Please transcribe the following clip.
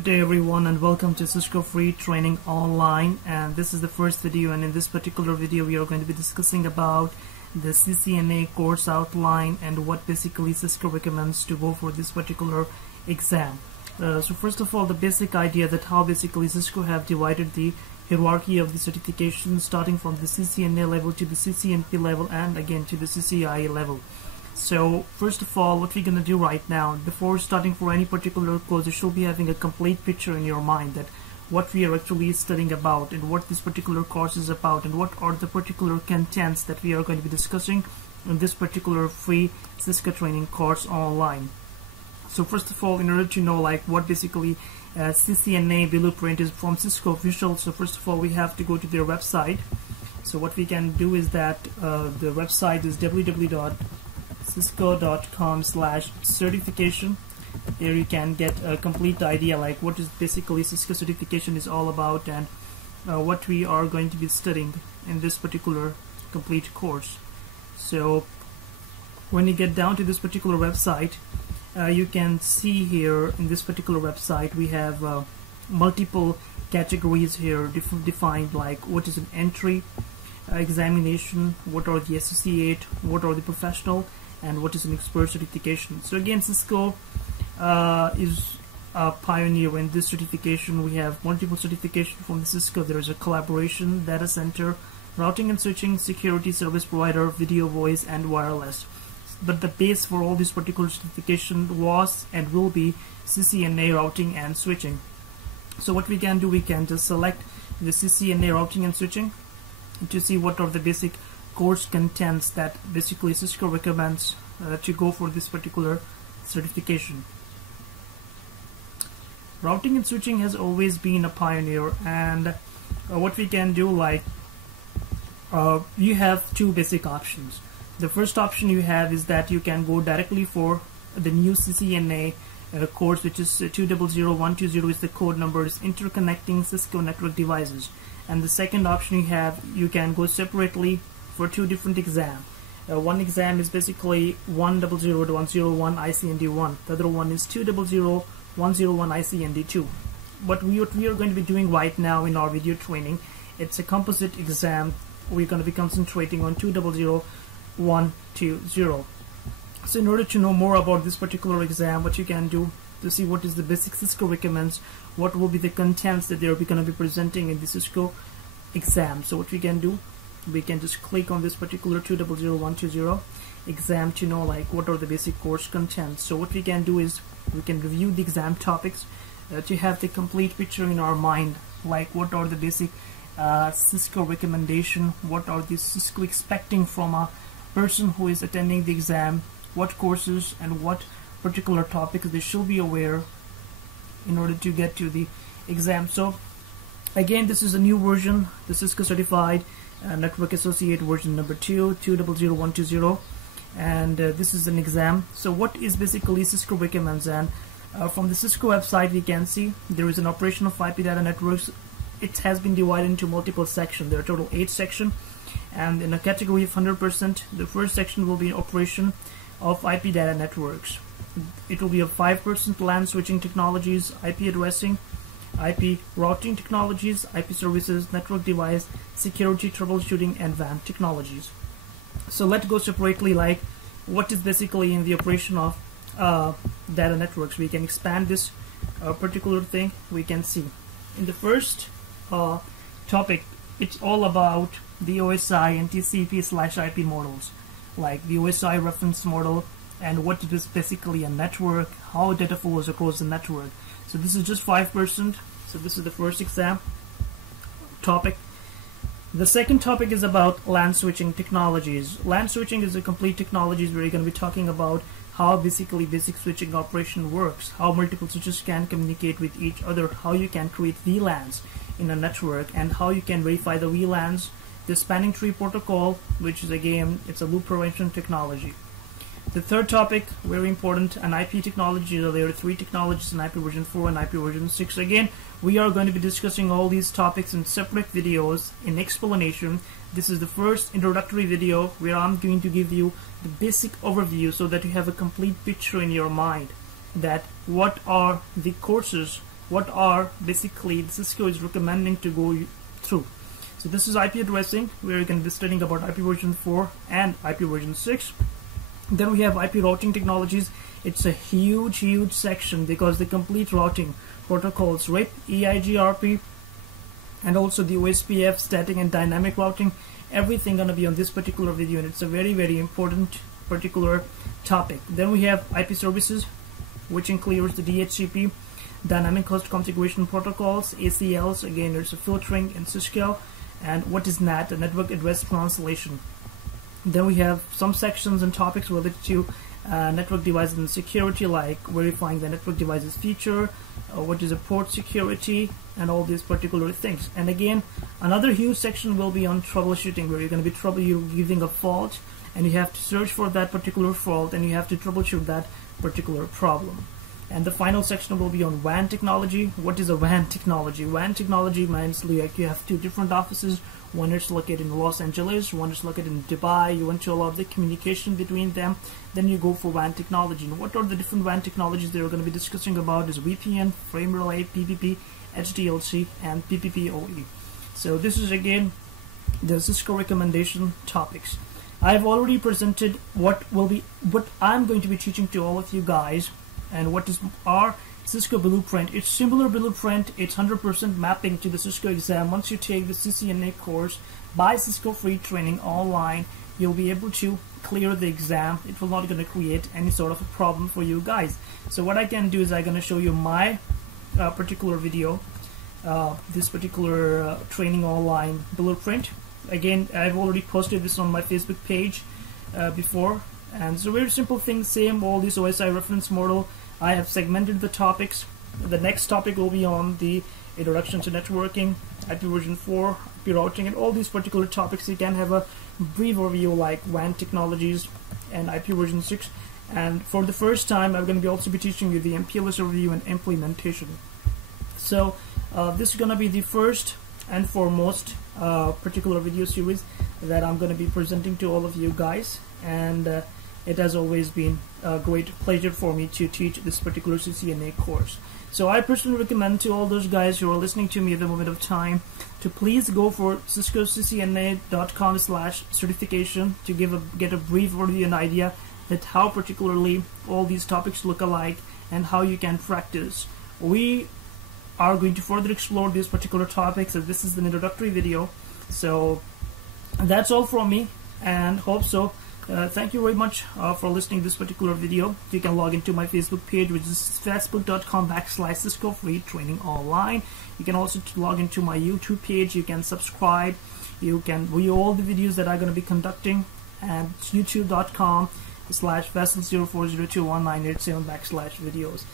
Good day everyone, and welcome to Cisco Free Training Online. And this is the first video, and in this particular video we are going to be discussing about the CCNA Course Outline and what basically Cisco recommends to go for this particular exam. So first of all, the basic idea that how basically Cisco have divided the hierarchy of the certification, starting from the CCNA level to the CCNP level and again to the CCIE level. So first of all, what we're going to do right now, before starting for any particular course, you should be having a complete picture in your mind that what we are actually studying about and what this particular course is about and what are the particular contents that we are going to be discussing in this particular free Cisco training course online. So first of all, in order to know like what basically CCNA blueprint is from Cisco official, so first of all we have to go to their website. So what we can do is that the website is www.cisco.com/certification. Here you can get a complete idea like what is basically Cisco certification is all about and what we are going to be studying in this particular complete course. So when you get down to this particular website, you can see here in this particular website we have multiple categories here defined, like what is an entry examination, what are the associate, what are the professional, and what is an expert certification. So again, Cisco is a pioneer in this certification. We have multiple certification from the Cisco. There is a collaboration, data center, routing and switching, security service provider, video, voice, and wireless. But the base for all this particular certification was and will be CCNA routing and switching. So what we can do, we can just select the CCNA routing and switching to see what are the basic course contents that basically Cisco recommends to go for this particular certification. Routing and switching has always been a pioneer, and what we can do, like you have two basic options. The first option you have is that you can go directly for the new CCNA course, which is 200120 is the code number, is interconnecting Cisco network devices. And the second option you have, you can go separately for two different exams. One exam is basically 100101 ICND1. The other one is 200101 ICND2. What we are going to be doing right now in our video training, it's a composite exam. We're going to be concentrating on 200120. So in order to know more about this particular exam, what you can do to see what is the basic Cisco recommends, what will be the contents that they're going to be presenting in the Cisco exam. So what we can do, we can just click on this particular 200120 exam to know like what are the basic course contents. So what we can do is we can review the exam topics to have the complete picture in our mind, like what are the basic Cisco recommendation, what are the Cisco expecting from a person who is attending the exam, what courses and what particular topics they should be aware in order to get to the exam. So again, this is a new version, the Cisco Certified Network Associate version number 2, 200120, and this is an exam. So what is basically Cisco recommends, and from the Cisco website we can see there is an operation of IP data networks. It has been divided into multiple sections. There are total 8 sections, and in a category of 100%, the first section will be operation of IP data networks. It will be a 5% LAN switching technologies, IP addressing, IP routing technologies, IP services, network device, security troubleshooting, and WAN technologies. So let's go separately, like what is basically in the operation of data networks. We can expand this particular thing. We can see in the first topic, it's all about the OSI and TCP/IP models, like the OSI reference model and what is basically a network, how data flows across the network. So this is just 5%. So this is the first exam topic. The second topic is about LAN switching technologies. LAN switching is a complete technologies where you're going to be talking about how basically basic switching operation works, how multiple switches can communicate with each other, how you can create VLANs in a network, and how you can verify the VLANs, the spanning tree protocol, which is again, it's a loop prevention technology. The third topic, very important, an IP technology. There are 3 technologies, an IP version 4 and IP version 6. Again, we are going to be discussing all these topics in separate videos in explanation. This is the first introductory video where I'm going to give you the basic overview so that you have a complete picture in your mind that what are the courses what are basically Cisco is recommending to go through. So this is IP addressing, where you can be studying about IP version 4 and IP version 6. Then we have IP routing technologies. It's a huge section because the complete routing protocols, RIP, EIGRP, and also the OSPF, static and dynamic routing, everything gonna be on this particular video, and it's a very important particular topic. Then we have IP services, which includes the DHCP, dynamic host configuration protocols, ACLs. Again, there's a filtering in Cisco, and what is NAT, a network address translation. Then we have some sections and topics related to network devices and security, like verifying the network devices feature, what is a port security, and all these particular things. And again, another huge section will be on troubleshooting, where you're going to be you're giving a fault, and you have to search for that particular fault, and you have to troubleshoot that particular problem. And the final section will be on WAN technology. What is a WAN technology? WAN technology means like you have two different offices. One is located in Los Angeles, one is located in Dubai. You want to allow the communication between them. Then you go for WAN technology. And what are the different WAN technologies that we're going to be discussing about is VPN, frame relay, PPP, HDLC, and PPPoE. So this is again the Cisco recommendation topics. I've already presented what I'm going to be teaching to all of you guys, and what is our Cisco blueprint. It's similar blueprint. It's 100% mapping to the Cisco exam. Once you take the CCNA course by Cisco free training online, you'll be able to clear the exam. It will not going to create any sort of a problem for you guys. So what I can do is I'm going to show you my particular video, this particular training online blueprint. Again, I've already posted this on my Facebook page before, and it's a very simple thing. Same all this OSI reference model. I have segmented the topics. The next topic will be on the introduction to networking, IP version 4, IP routing, and all these particular topics. You can have a brief overview like WAN technologies and IP version 6. And for the first time, I'm going to be also be teaching you the MPLS overview and implementation. So this is going to be the first and foremost particular video series that I'm going to be presenting to all of you guys, and it has always been a great pleasure for me to teach this particular CCNA course. So I personally recommend to all those guys who are listening to me at the moment of time to please go for ciscoccna.com/certification to get a brief overview and idea that how particularly all these topics look alike and how you can practice. We are going to further explore these particular topics, as this is an introductory video. So that's all from me, and hope so. Thank you very much for listening to this particular video. You can log into my Facebook page, which is facebook.com/Cisco free training online. You can also log into my YouTube page. You can subscribe. You can view all the videos that I'm going to be conducting at youtube.com/Faisal04021987/videos.